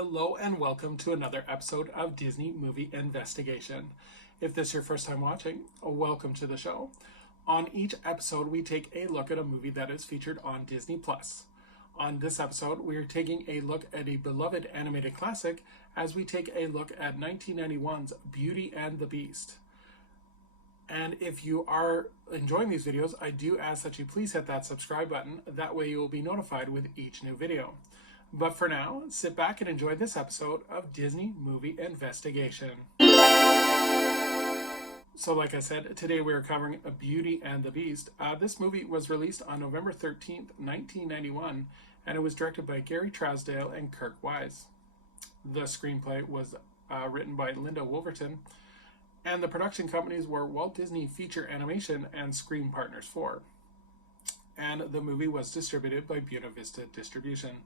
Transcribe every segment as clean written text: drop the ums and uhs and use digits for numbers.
Hello and welcome to another episode of Disney Movie Investigation. If this is your first time watching, welcome to the show. On each episode, we take a look at a movie that is featured on Disney+. On this episode, we are taking a look at a beloved animated classic as we take a look at 1991's Beauty and the Beast. And if you are enjoying these videos, I do ask that you please hit that subscribe button. That way you will be notified with each new video. But for now, sit back and enjoy this episode of Disney Movie Investigation. So like I said, today we are covering Beauty and the Beast. This movie was released on November 13th, 1991, and it was directed by Gary Trousdale and Kirk Wise. The screenplay was written by Linda Wolverton, and the production companies were Walt Disney Feature Animation and Screen Partners 4. And the movie was distributed by Buena Vista Distribution.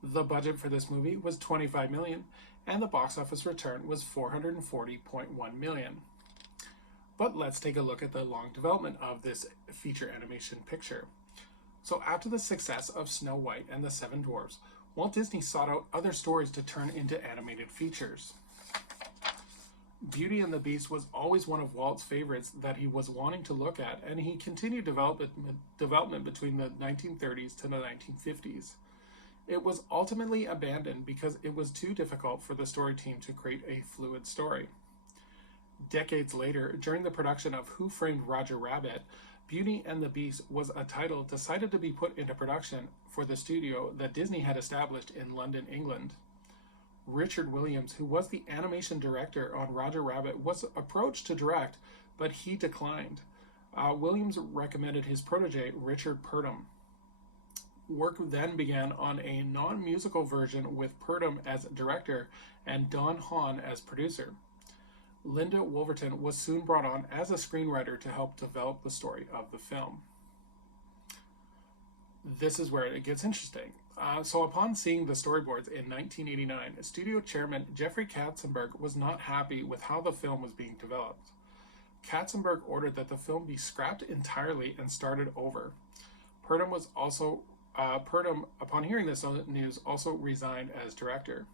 The budget for this movie was $25 million, and the box office return was $440.1 million. But let's take a look at the long development of this feature animation picture. So after the success of Snow White and the Seven Dwarfs, Walt Disney sought out other stories to turn into animated features. Beauty and the Beast was always one of Walt's favorites that he was wanting to look at, and he continued development between the 1930s to the 1950s. It was ultimately abandoned because it was too difficult for the story team to create a fluid story. Decades later, during the production of Who Framed Roger Rabbit, Beauty and the Beast was a title decided to be put into production for the studio that Disney had established in London, England. Richard Williams, who was the animation director on Roger Rabbit, was approached to direct, but he declined. Williams recommended his protege, Richard Purdom. Work then began on a non-musical version with Purdom as director and Don Hahn as producer. Linda Wolverton was soon brought on as a screenwriter to help develop the story of the film. This is where it gets interesting. So upon seeing the storyboards in 1989, studio chairman Jeffrey Katzenberg was not happy with how the film was being developed. Katzenberg ordered that the film be scrapped entirely and started over. Purdom, upon hearing this news, also resigned as director.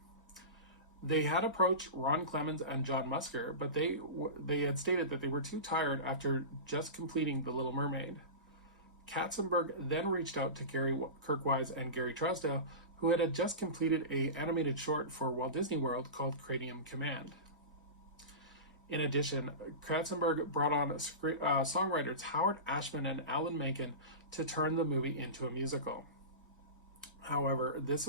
They had approached Ron Clements and John Musker, but they had stated that they were too tired after just completing The Little Mermaid. Katzenberg then reached out to Kirk Wise and Gary Trousdale, who had just completed an animated short for Walt Disney World called Cranium Command. In addition, Katzenberg brought on songwriters Howard Ashman and Alan Menken to turn the movie into a musical. However, this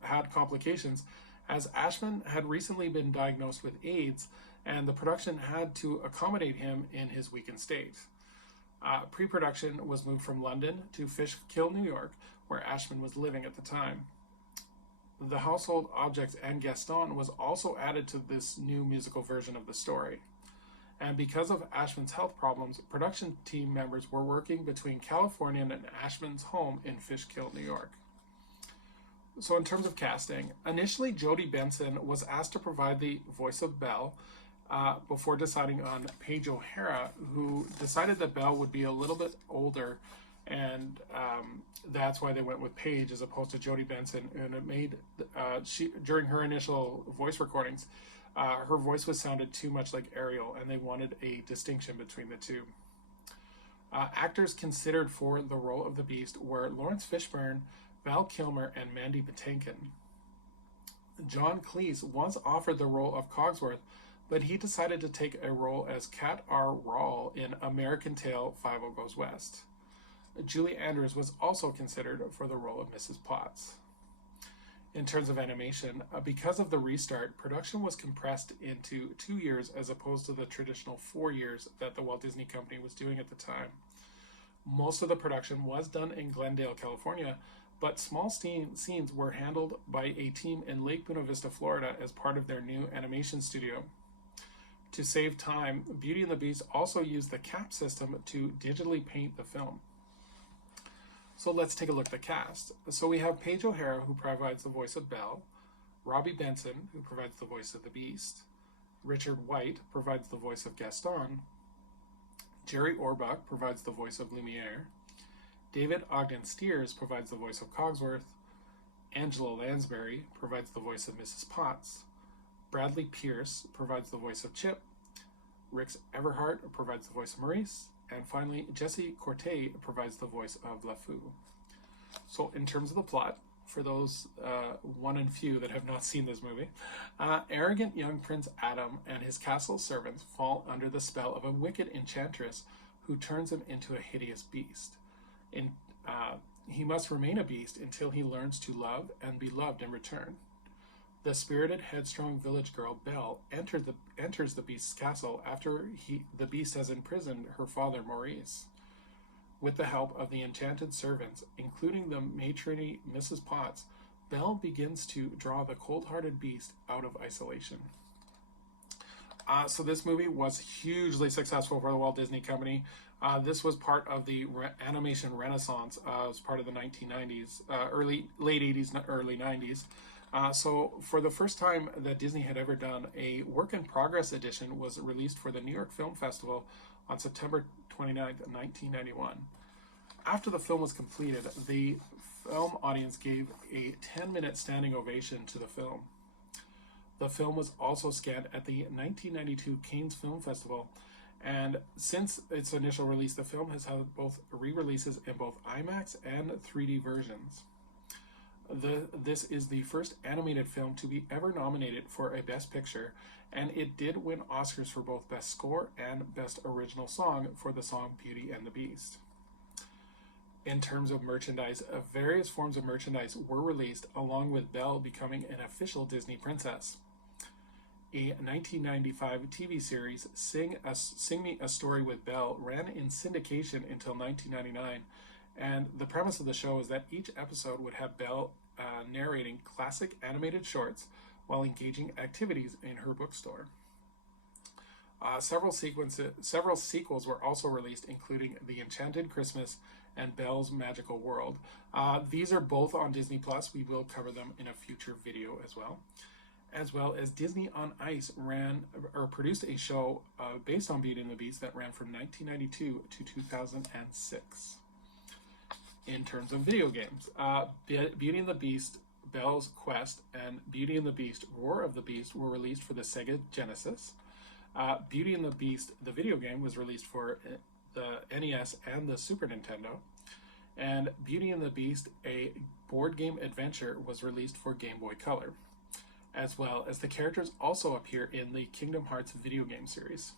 had complications as Ashman had recently been diagnosed with AIDS, and the production had to accommodate him in his weakened state. Pre-production was moved from London to Fishkill, New York, where Ashman was living at the time. The household objects and Gaston was also added to this new musical version of the story. And because of Ashman's health problems, production team members were working between California and Ashman's home in Fishkill, New York. So in terms of casting, initially Jodie Benson was asked to provide the voice of Belle before deciding on Paige O'Hara, who decided that Belle would be a little bit older, and that's why they went with Paige as opposed to Jodie Benson. And it made, during her initial voice recordings, her voice was sounded too much like Ariel, and they wanted a distinction between the two. Actors considered for the role of the Beast were Lawrence Fishburne, Val Kilmer, and Mandy Patinkin. John Cleese was offered the role of Cogsworth, but he decided to take a role as Cat R. Rall in American Tail 50 Goes West. Julie Andrews was also considered for the role of Mrs. Potts. In terms of animation, because of the restart, production was compressed into 2 years as opposed to the traditional 4 years that the Walt Disney Company was doing at the time. Most of the production was done in Glendale, California, but small scenes were handled by a team in Lake Buena Vista, Florida as part of their new animation studio. To save time, Beauty and the Beast also used the CAP system to digitally paint the film. So let's take a look at the cast. So we have Paige O'Hara, who provides the voice of Belle, Robbie Benson, who provides the voice of the Beast, Richard White provides the voice of Gaston, Jerry Orbach provides the voice of Lumiere, David Ogden Stiers provides the voice of Cogsworth, Angela Lansbury provides the voice of Mrs. Potts. Bradley Pierce provides the voice of Chip. Rix Everhart provides the voice of Maurice. And finally, Jesse Corte provides the voice of LeFou. So in terms of the plot, for those one and few that have not seen this movie, arrogant young Prince Adam and his castle servants fall under the spell of a wicked enchantress who turns him into a hideous beast. He must remain a beast until he learns to love and be loved in return. The spirited, headstrong village girl Belle enters the beast's castle after the beast has imprisoned her father Maurice. With the help of the enchanted servants, including the matronly Mrs. Potts, Belle begins to draw the cold-hearted beast out of isolation. So this movie was hugely successful for the Walt Disney Company. This was part of the animation renaissance as part of the 1990s, late 80s, early 90s. So for the first time that Disney had ever done, a work-in-progress edition was released for the New York Film Festival on September 29th, 1991. After the film was completed, the film audience gave a 10-minute standing ovation to the film. The film was also scanned at the 1992 Cannes Film Festival, and since its initial release, the film has had both re-releases in both IMAX and 3D versions. This is the first animated film to be ever nominated for a Best Picture, and it did win Oscars for both Best Score and Best Original Song for the song Beauty and the Beast. In terms of merchandise, various forms of merchandise were released, along with Belle becoming an official Disney princess. A 1995 TV series, Sing Me a Story with Belle, ran in syndication until 1999, and the premise of the show is that each episode would have Belle narrating classic animated shorts while engaging activities in her bookstore. Several sequels were also released, including The Enchanted Christmas and Belle's Magical World. These are both on Disney Plus. We will cover them in a future video as well as Disney on Ice produced a show based on Beauty and the Beast that ran from 1992 to 2006. In terms of video games, Beauty and the Beast, Belle's Quest, and Beauty and the Beast, Roar of the Beast were released for the Sega Genesis. Beauty and the Beast, the video game, was released for the NES and the Super Nintendo. And Beauty and the Beast, a board game adventure, was released for Game Boy Color, as well as the characters also appear in the Kingdom Hearts video game series.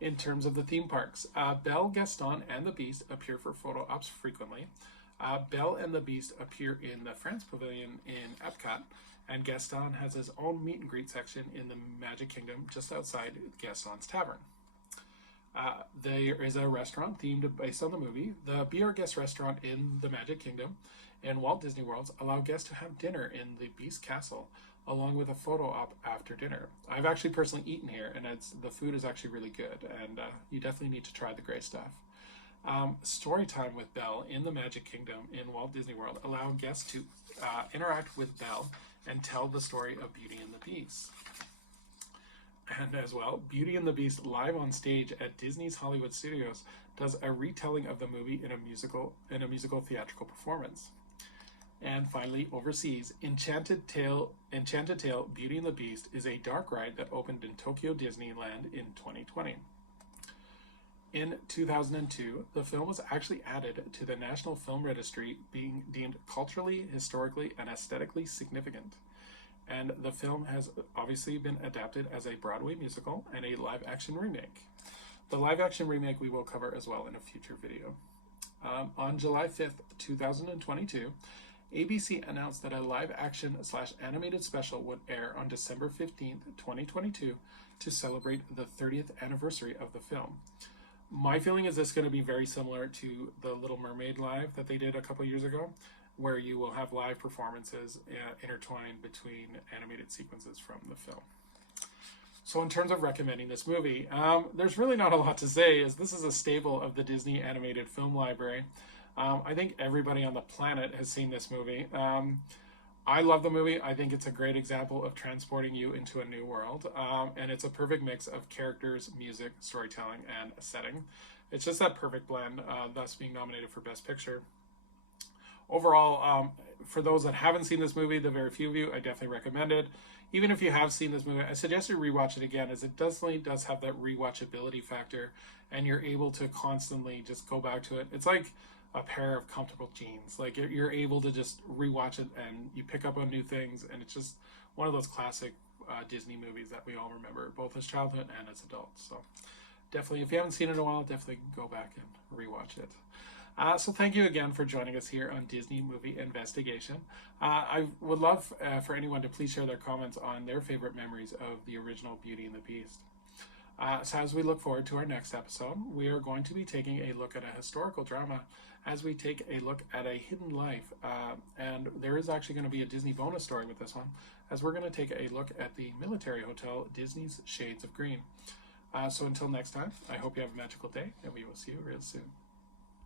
In terms of the theme parks, Belle, Gaston, and the Beast appear for photo ops frequently. Belle and the Beast appear in the France Pavilion in Epcot, and Gaston has his own meet and greet section in the Magic Kingdom just outside Gaston's Tavern. There is a restaurant themed based on the movie. The Be Our Guest restaurant in the Magic Kingdom and Walt Disney Worlds allow guests to have dinner in the Beast Castle, along with a photo op after dinner. I've actually personally eaten here, and the food is actually really good, and you definitely need to try the gray stuff. Story time with Belle in the Magic Kingdom in Walt Disney World allow guests to interact with Belle and tell the story of Beauty and the Beast. And as well, Beauty and the Beast live on stage at Disney's Hollywood Studios does a retelling of the movie in a musical theatrical performance. And finally, overseas, Enchanted Tale, Beauty and the Beast is a dark ride that opened in Tokyo Disneyland in 2020. In 2002, the film was actually added to the National Film Registry, being deemed culturally, historically, and aesthetically significant. And the film has obviously been adapted as a Broadway musical and a live-action remake. The live-action remake we will cover as well in a future video. On July 5th, 2022, ABC announced that a live-action/animated special would air on December 15th, 2022 to celebrate the 30th anniversary of the film. My feeling is this going to be very similar to the Little Mermaid live that they did a couple years ago, where you will have live performances intertwined between animated sequences from the film. So in terms of recommending this movie, there's really not a lot to say, as this is a staple of the Disney animated film library. I think everybody on the planet has seen this movie. I love the movie. I think it's a great example of transporting you into a new world, and it's a perfect mix of characters, music, storytelling, and a setting. It's just that perfect blend, thus being nominated for Best Picture. overall, for those that haven't seen this movie, the very few of you, I definitely recommend it. Even if you have seen this movie, I suggest you rewatch it again, as it definitely does have that rewatchability factor, and you're able to constantly just go back to it. It's like a pair of comfortable jeans. Like you're able to just rewatch it, and you pick up on new things, and it's just one of those classic Disney movies that we all remember, both as childhood and as adults. So definitely, if you haven't seen it in a while, definitely go back and rewatch it. So thank you again for joining us here on Disney Movie Investigation. I would love for anyone to please share their comments on their favorite memories of the original Beauty and the Beast. So as we look forward to our next episode, we are going to be taking a look at a historical drama as we take a look at a hidden life. And there is actually going to be a Disney bonus story with this one, as we're going to take a look at the military hotel, Disney's Shades of Green. So until next time, I hope you have a magical day, and we will see you real soon.